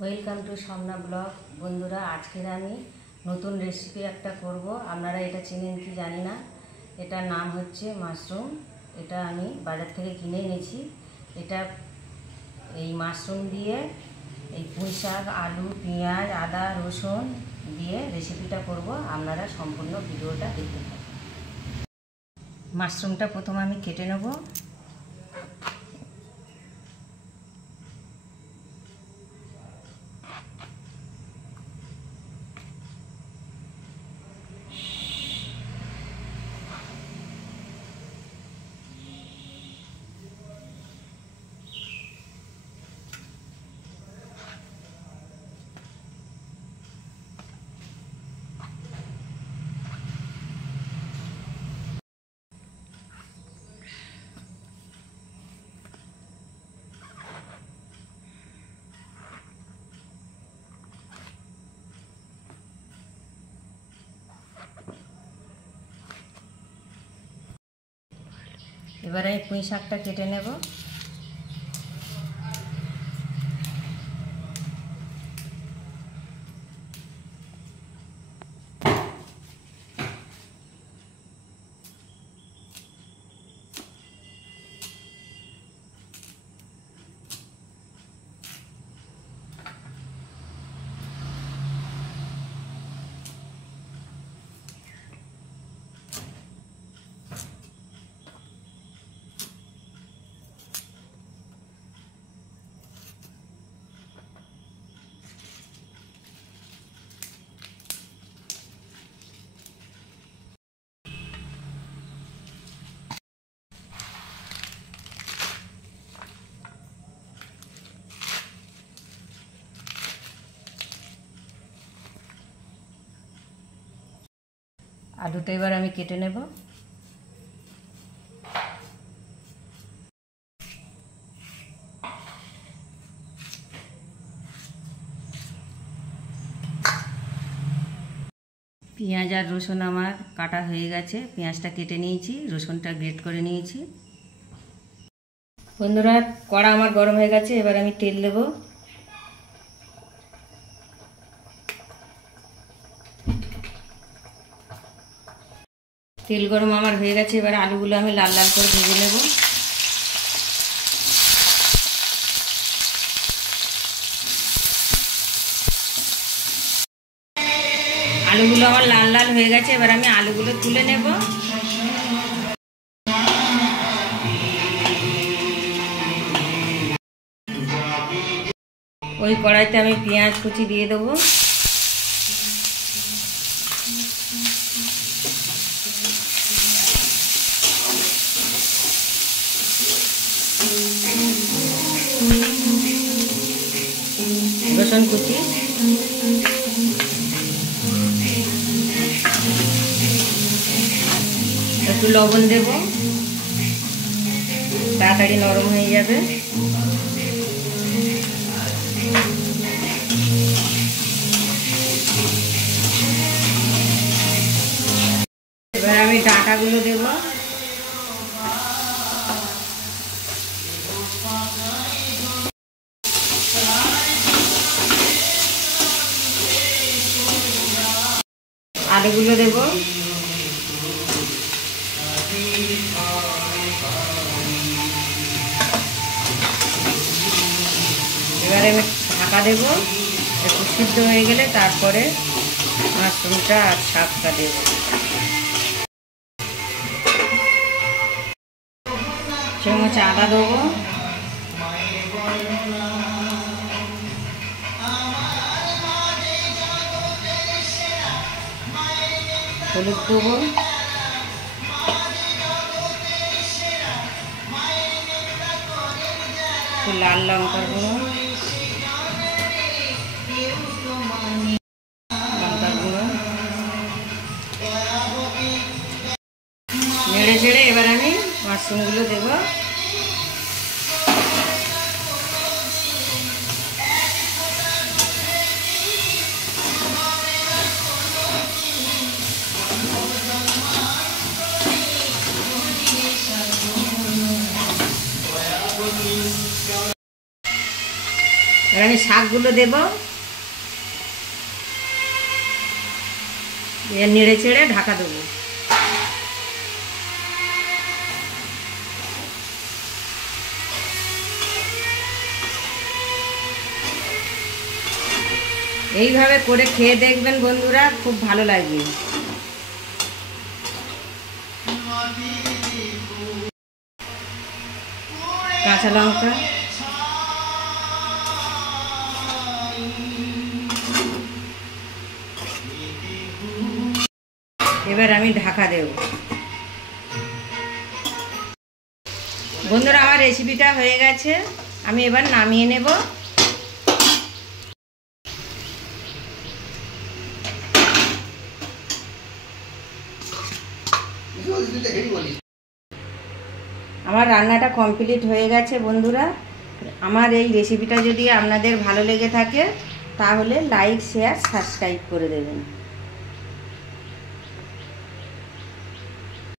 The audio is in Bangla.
ওয়েলকাম টু সামনা ব্লগ। বন্ধুরা, আজকের আমি নতুন রেসিপি একটা করব। আপনারা এটা চেনেন কি জানি না। এটার নাম হচ্ছে মাশরুম। এটা আমি বাজার থেকে কিনে এনেছি। এটা এই মাশরুম দিয়ে এই পুঁই শাক, আলু, পেঁয়াজ, আদা, রসুন দিয়ে রেসিপিটা করব। আপনারা সম্পূর্ণ ভিডিওটা দেখতে থাকুন। মাশরুমটা প্রথমে আমি কেটে নেব। এবারে এই পুঁই শাকটা কেটে নেব। আলুটা এবার আমি কেটে নেব। পেঁয়াজ আর রসুন আমার কাটা হয়ে গেছে। পেঁয়াজটা কেটে নিয়েছি, রসুনটা গ্রেট করে নিয়েছি। বন্ধুরা, কড়া আমার গরম হয়ে গেছে। এবার আমি তেল দেব। তেল গরম আমার হয়ে গেছে। এবার আলুগুলো আমি লাল লাল করে ভেজে নেব। আলুগুলো আমার লাল লাল হয়ে গেছে। এবার আমি আলুগুলো তুলে নেব। ওই কড়াইতে আমি পেঁয়াজ কুচি দিয়ে দেবো। রসুন কুচি, একটু লবণ দেব, তাড়াতাড়ি নরম হয়ে যাবে। এবার আমি ডাঁটাগুলো দেব। আলুগুলো দেব। এবারে আমি ঢাকা দেব। একটু সিদ্ধ হয়ে গেলে তারপরে মাশরুমটা আর শাকটা দেব। চামচ আদা দেবো। হলুদ দেবো। লাল লঙ্কার গুঁড়ো, নেড়ে চেড়ে এবার আমি মাশরুমগুলো দেবো। এবার আমি শাকগুলো দেব, নেড়ে চেড়ে ঢাকা দেবো। এইভাবে করে খেয়ে দেখবেন বন্ধুরা, খুব ভালো লাগবে। কাঁচা লঙ্কা, এবার আমি ঢাকা দেব। বন্ধুরা আমার রেসিপিটা হয়ে গেছে, আমি এবার নামিয়ে নেব। আমার রান্নাটা কমপ্লিট হয়ে গেছে বন্ধুরা। আমার এই রেসিপিটা যদি আপনাদের ভালো লেগে থাকে তাহলে লাইক, শেয়ার, সাবস্ক্রাইব করে দেবেন।